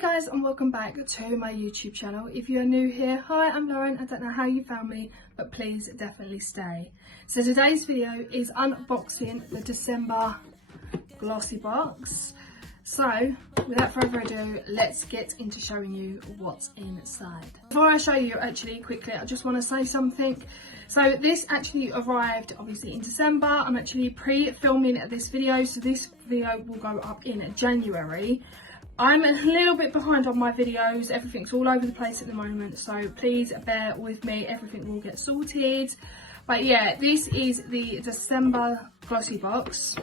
Hey guys, and welcome back to my YouTube channel. If you are new here, hi, I'm Lauren. I don't know how you found me, but please definitely stay. So today's video is unboxing the December Glossybox. So without further ado, let's get into showing you what's inside. Before I show you actually quickly, I just want to say something. So this actually arrived obviously in December. I'm actually pre-filming this video, so this video will go up in January. I'm a little bit behind on my videos, everything's all over the place at the moment, so please bear with me, everything will get sorted. But yeah, this is the December Glossybox.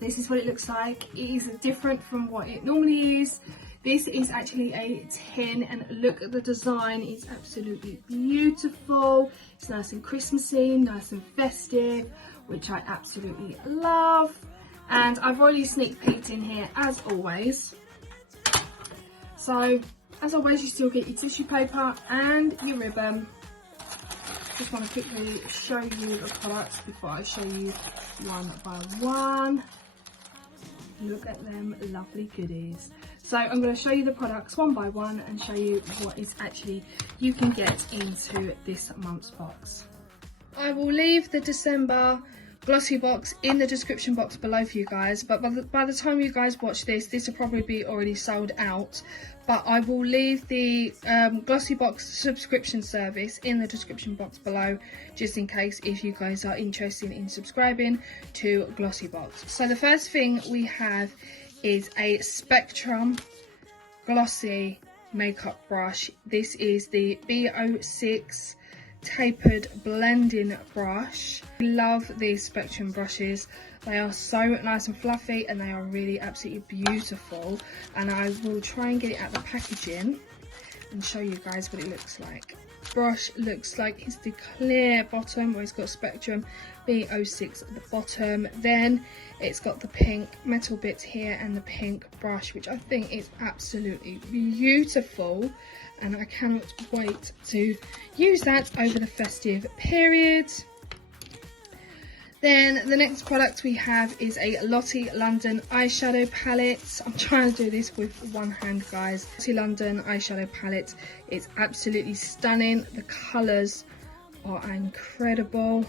This is what it looks like. It is different from what it normally is. This is actually a tin, and look at the design, it's absolutely beautiful. It's nice and Christmassy, nice and festive, which I absolutely love. And I've already sneak peeked in here as always. So, as always, you still get your tissue paper and your ribbon. Just want to quickly show you the products before I show you one by one. Look at them lovely goodies. So I'm going to show you the products one by one and show you what is actually you can get into this month's box. I will leave the December Glossybox in the description box below for you guys, but by the time you guys watch this will probably be already sold out. But I will leave the Glossybox subscription service in the description box below, just in case if you guys are interested in subscribing to Glossybox. So the first thing we have is a Spectrum Glossy makeup brush. This is the B06 tapered blending brush. I love these Spectrum brushes. They are so nice and fluffy and they are really absolutely beautiful, and I will try and get it out the packaging and show you guys what it looks like. Brush looks like it's the clear bottom where it's got Spectrum B06 at the bottom, then it's got the pink metal bits here and the pink brush, which I think is absolutely beautiful, and I cannot wait to use that over the festive period. Then the next product we have is a Lottie London eyeshadow palette. I'm trying to do this with one hand, guys. Lottie London eyeshadow palette is absolutely stunning. The colours are incredible,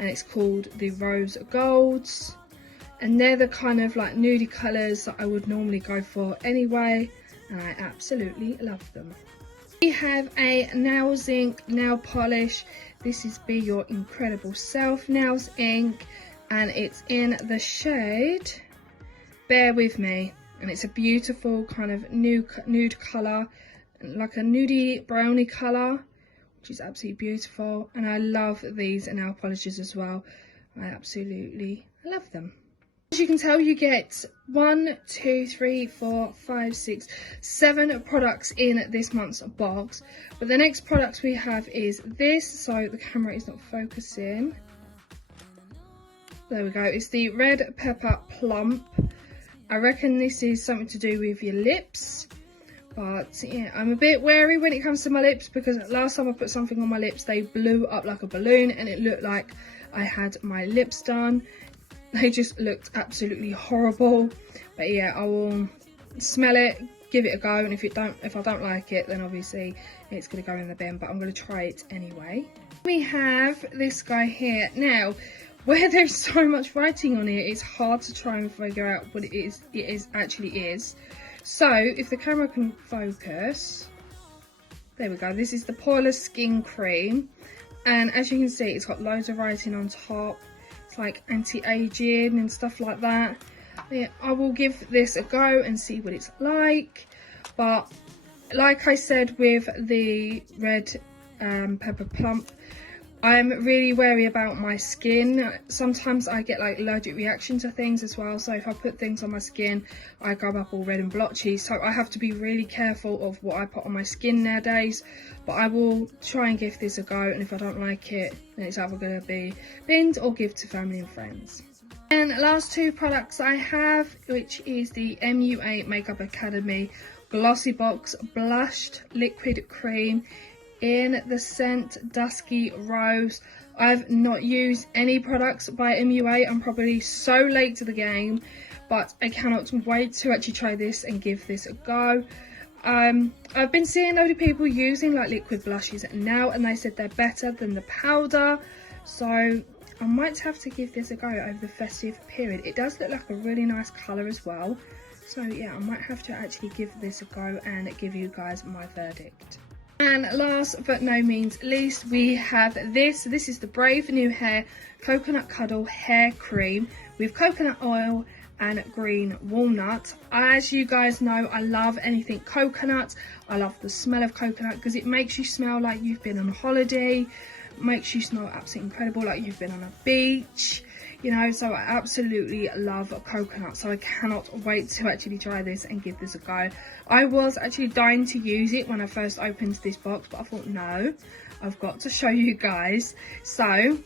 and it's called the Rose Golds, and they're the kind of like nudie colours that I would normally go for anyway, and I absolutely love them. We have a Nails Ink nail polish. This is Be Your Incredible Self Nails Ink, and it's in the shade Bear With Me, and it's a beautiful kind of nude colour, like a nudie brownie colour, which is absolutely beautiful, and I love these nail polishes as well. I absolutely love them. As you can tell, you get 1, 2, 3, 4, 5, 6, 7 products in this month's box. But the next product we have is this. So the camera is not focusing. There we go. It's the Red Pepper Plump. I reckon this is something to do with your lips. But yeah, I'm a bit wary when it comes to my lips, because last time I put something on my lips, they blew up like a balloon and it looked like I had my lips done. They just looked absolutely horrible. But yeah, I will smell it, give it a go, and if I don't like it, then obviously it's going to go in the bin, but I'm going to try it anyway. We have this guy here. Now, where there's so much writing on it, it's hard to try and figure out what it actually is. So if the camera can focus, there we go. This is the Poreless Skin Cream, and as you can see, it's got loads of writing on top, like anti-aging and stuff like that. Yeah, I will give this a go and see what it's like. But like I said with the Red Pepper Plump, I'm really wary about my skin. Sometimes I get like allergic reaction to things as well, so if I put things on my skin, I go up all red and blotchy, so I have to be really careful of what I put on my skin nowadays. But I will try and give this a go, and if I don't like it, then it's either going to be binned or give to family and friends. And last two products I have, which is the MUA Makeup Academy Glossybox Blushed Liquid Cream in the scent Dusky Rose. I've not used any products by MUA. I'm probably so late to the game, but I cannot wait to actually try this and give this a go. I've been seeing a load of people using like liquid blushes now, and they said they're better than the powder, so I might have to give this a go over the festive period. It does look like a really nice colour as well, so yeah, I might have to actually give this a go and give you guys my verdict. And last but no means least, we have this. This is the Brave New Hair Coconut Cuddle Hair Cream with coconut oil and green walnut. As you guys know, I love anything coconut. I love the smell of coconut because it makes you smell like you've been on holiday, makes you smell absolutely incredible, like you've been on a beach, you know. So I absolutely love coconut, so I cannot wait to actually try this and give this a go. I was actually dying to use it when I first opened this box, but I thought, no, I've got to show you guys. So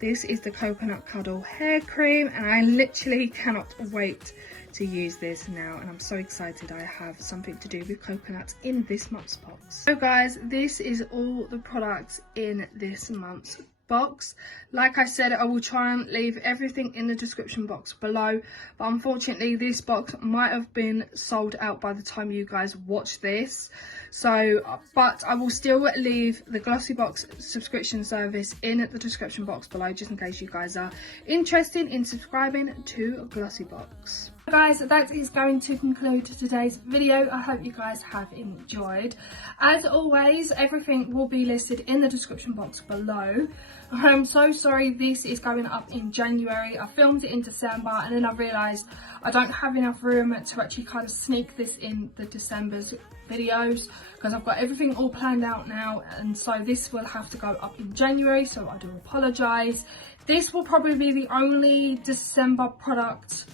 this is the Coconut Cuddle Hair Cream, and I literally cannot wait to use this now, and I'm so excited I have something to do with coconuts in this month's box. So guys, this is all the products in this month's box. Like I said, I will try and leave everything in the description box below, but unfortunately this box might have been sold out by the time you guys watch this. So but I will still leave the Glossybox subscription service in the description box below, just in case you guys are interested in subscribing to Glossybox. Guys, that is going to conclude today's video. I hope you guys have enjoyed. As always, everything will be listed in the description box below. I'm so sorry this is going up in January. I filmed it in December, and then I realised I don't have enough room to actually kind of sneak this in the December's videos, because I've got everything all planned out now, and so this will have to go up in January, so I do apologise. This will probably be the only December product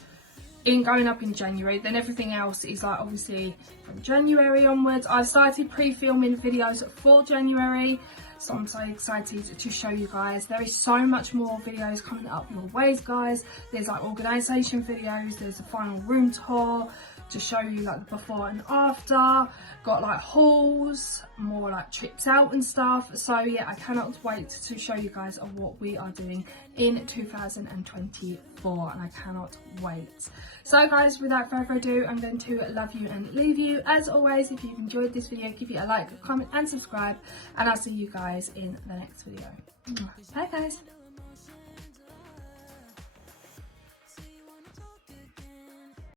going up in January. Then everything else is like obviously from January onwards. I've started pre-filming videos for January, so I'm so excited to show you guys. There is so much more videos coming up your ways, guys. There's like organisation videos, there's a final room tour to show you like the before and after, got like hauls, more like trips out and stuff. So yeah, I cannot wait to show you guys what we are doing in 2024, and I cannot wait. So guys, without further ado, I'm going to love you and leave you. As always, if you've enjoyed this video, give it a like, comment and subscribe, and I'll see you guys in the next video. Bye guys.